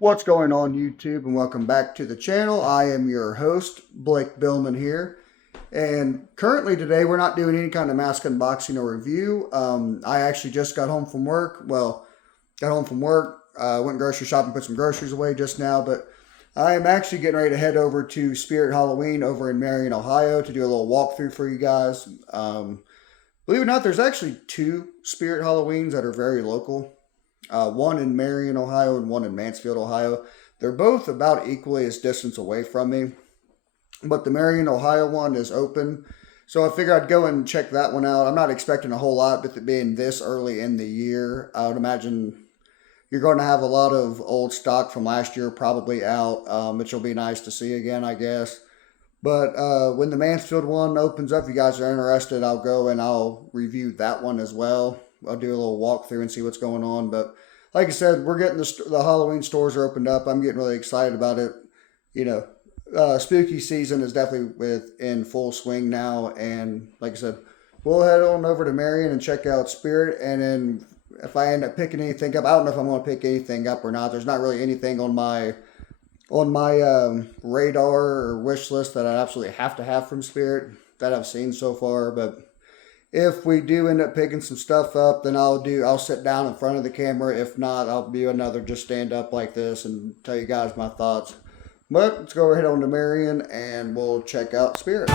What's going on YouTube, and welcome back to the channel. I am your host, Blake Billman here. And currently today we're not doing any kind of mask unboxing or review. I actually just got home from work. Went grocery shopping, put some groceries away just now. But I am actually getting ready to head over to Spirit Halloween over in Marion, Ohio to do a little walkthrough for you guys. Believe it or not, there's actually two Spirit Halloweens that are very local. One in Marion, Ohio, and one in Mansfield, Ohio. They're both about equally as distance away from me, but the Marion, Ohio one is open. So I figured I'd go and check that one out. I'm not expecting a whole lot, with it being this early in the year. I would imagine you're going to have a lot of old stock from last year probably out, which will be nice to see again, I guess. But when the Mansfield one opens up, if you guys are interested, I'll go and I'll review that one as well. I'll do a little walkthrough and see what's going on. But like I said, we're getting the Halloween stores are opened up. I'm getting really excited about it. You know, spooky season is definitely in full swing now. And like I said, we'll head on over to Marion and check out Spirit. And then if I end up picking anything up, I don't know if I'm going to pick anything up or not. There's not really anything on my radar or wish list that I absolutely have to have from Spirit that I've seen so far. But if we do end up picking some stuff up, then I'll sit down in front of the camera. If not, I'll do another just stand up like this and tell you guys my thoughts. But let's go right on to Marion and we'll check out Spirit.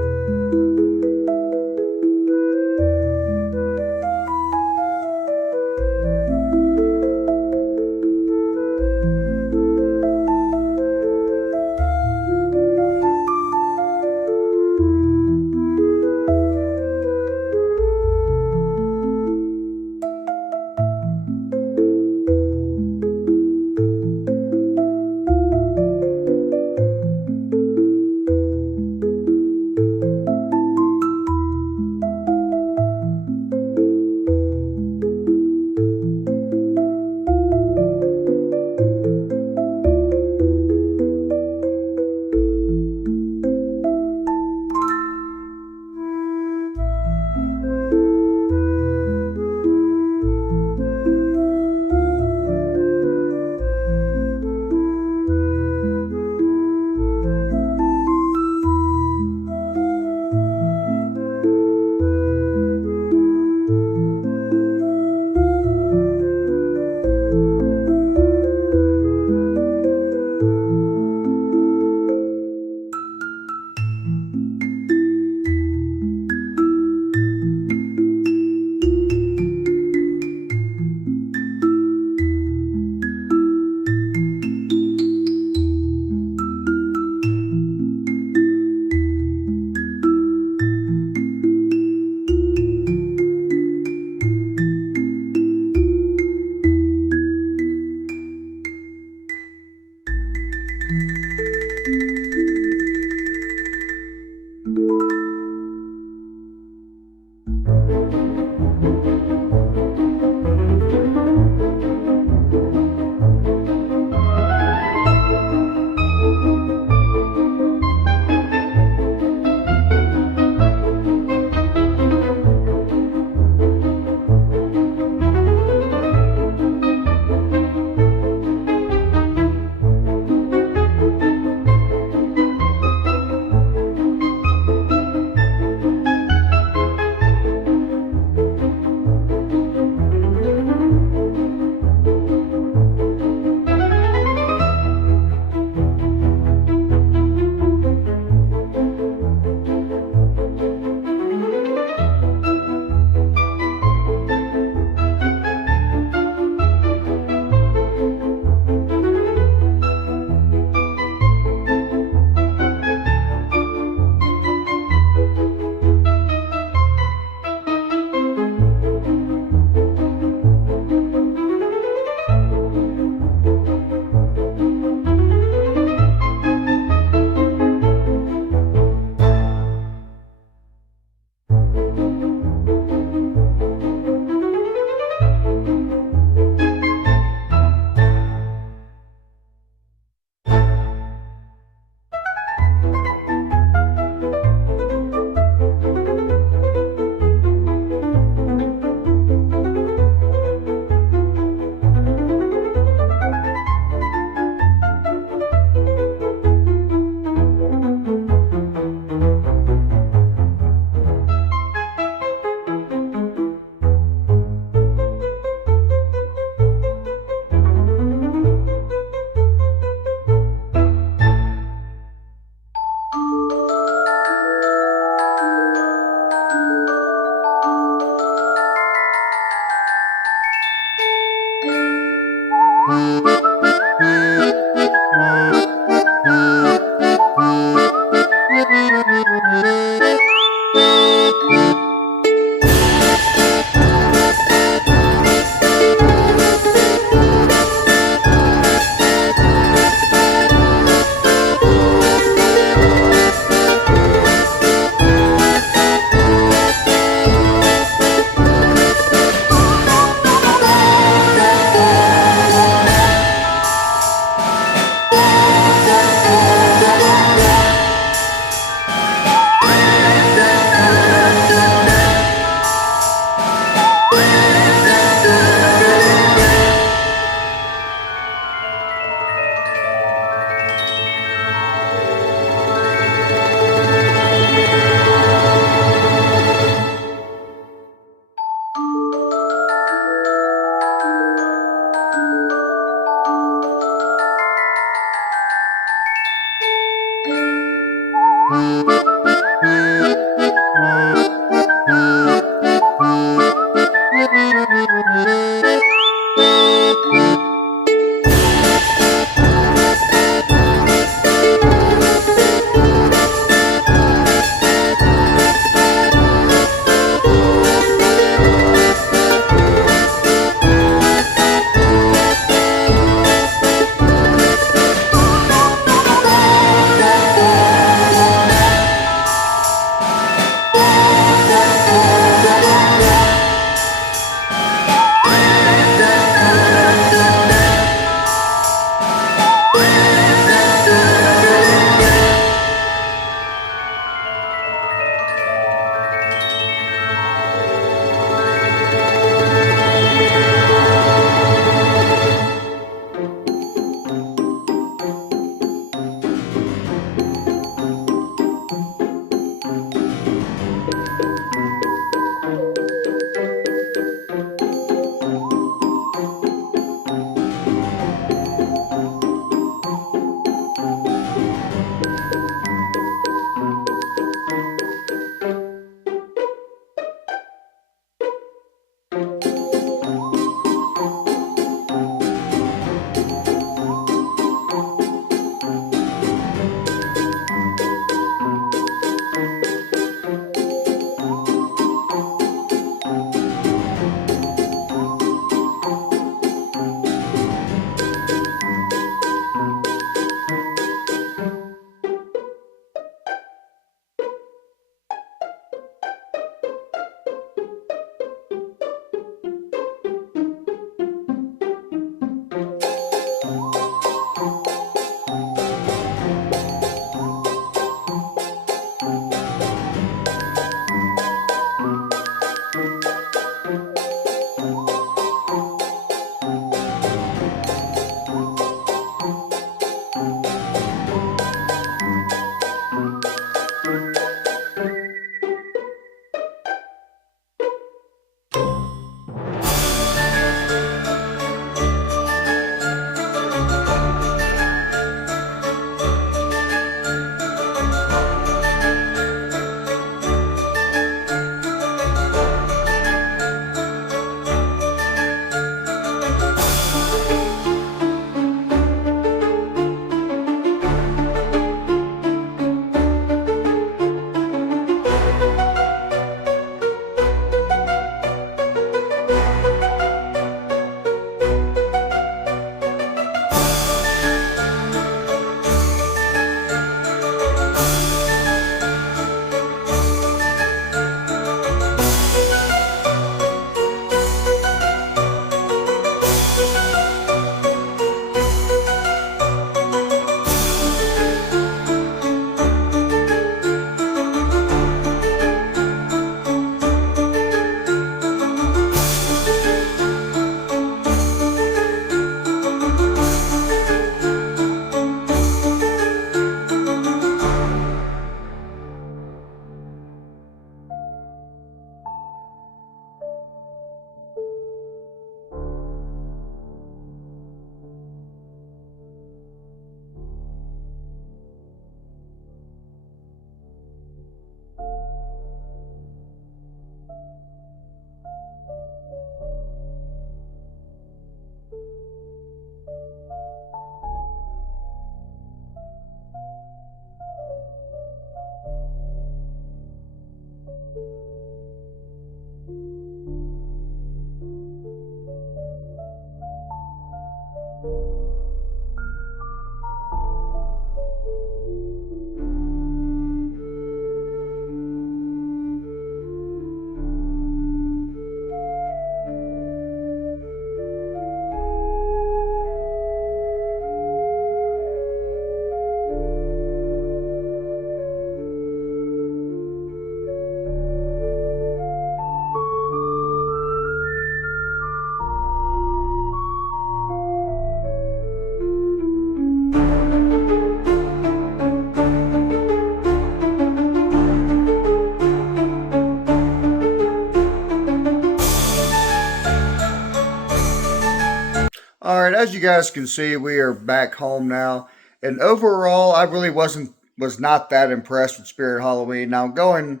All right, as you guys can see, we are back home now, and overall, I really was not that impressed with Spirit Halloween. Now going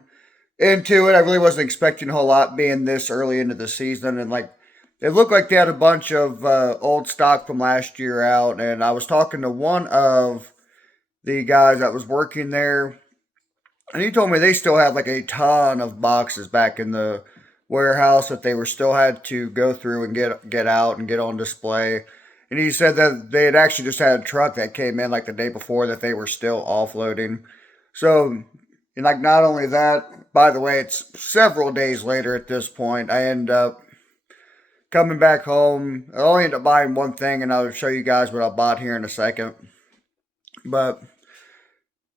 into it, I really wasn't expecting a whole lot being this early into the season, and like it looked like they had a bunch of old stock from last year out, and I was talking to one of the guys that was working there, and he told me they still had like a ton of boxes back in the warehouse that they were still had to go through and get out and get on display. And he said that they had actually just had a truck that came in like the day before that they were still offloading. So, and like not only that, by the way, it's several days later at this point. I end up coming back home. I only end up buying one thing, and I'll show you guys what I bought here in a second. But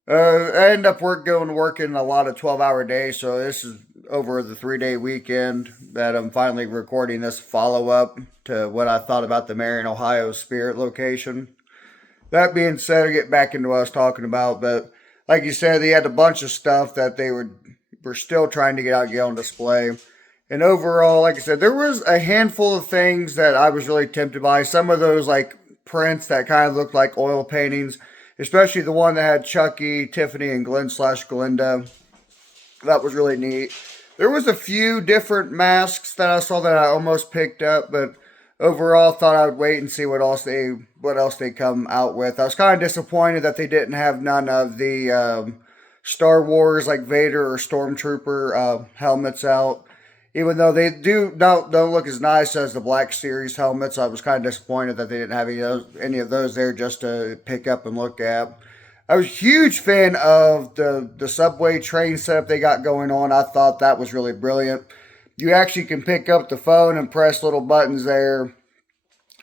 I end up going to work in a lot of 12-hour days, so this is over the 3-day weekend that I'm finally recording this follow-up to what I thought about the Marion, Ohio Spirit location. That being said, I get back into what I was talking about, but like you said, they had a bunch of stuff that they were still trying to get out and get on display. And overall, like I said, there was a handful of things that I was really tempted by. Some of those like prints that kind of looked like oil paintings, especially the one that had Chucky, Tiffany, and Glenn/Glinda. That was really neat. There was a few different masks that I saw that I almost picked up, but overall thought I would wait and see what else they come out with. I was kind of disappointed that they didn't have none of the Star Wars like Vader or Stormtrooper helmets out. Even though they don't look as nice as the Black Series helmets, I was kind of disappointed that they didn't have any of those there just to pick up and look at. I was a huge fan of the subway train setup they got going on. I thought that was really brilliant. You actually can pick up the phone and press little buttons there.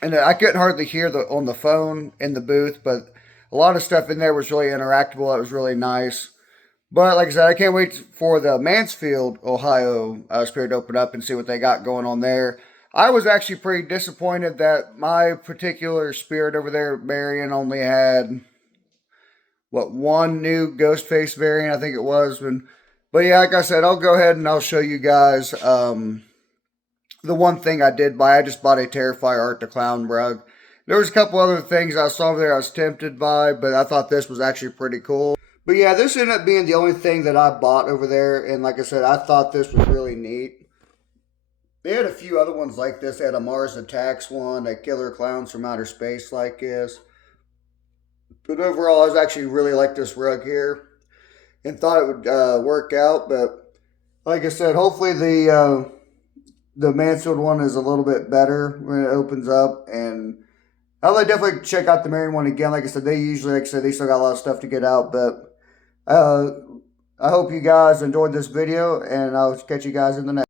And I couldn't hardly hear on the phone in the booth, but a lot of stuff in there was really interactable. It was really nice. But like I said, I can't wait for the Mansfield, Ohio Spirit to open up and see what they got going on there. I was actually pretty disappointed that my particular Spirit over there at Marion only had, one new Ghostface variant, I think it was. But yeah, like I said, I'll go ahead and I'll show you guys the one thing I did buy. I just bought a Terrifier Art the Clown rug. There was a couple other things I saw over there I was tempted by, but I thought this was actually pretty cool. But yeah, this ended up being the only thing that I bought over there. And like I said, I thought this was really neat. They had a few other ones like this. They had a Mars Attacks one, a Killer Clowns from Outer Space like this. But overall, I was actually really like this rug here. And thought it would work out. But like I said, hopefully the Mansfield one is a little bit better when it opens up. And I'll definitely check out the Marion one again. Like I said, they still got a lot of stuff to get out. But I hope you guys enjoyed this video, and I'll catch you guys in the next.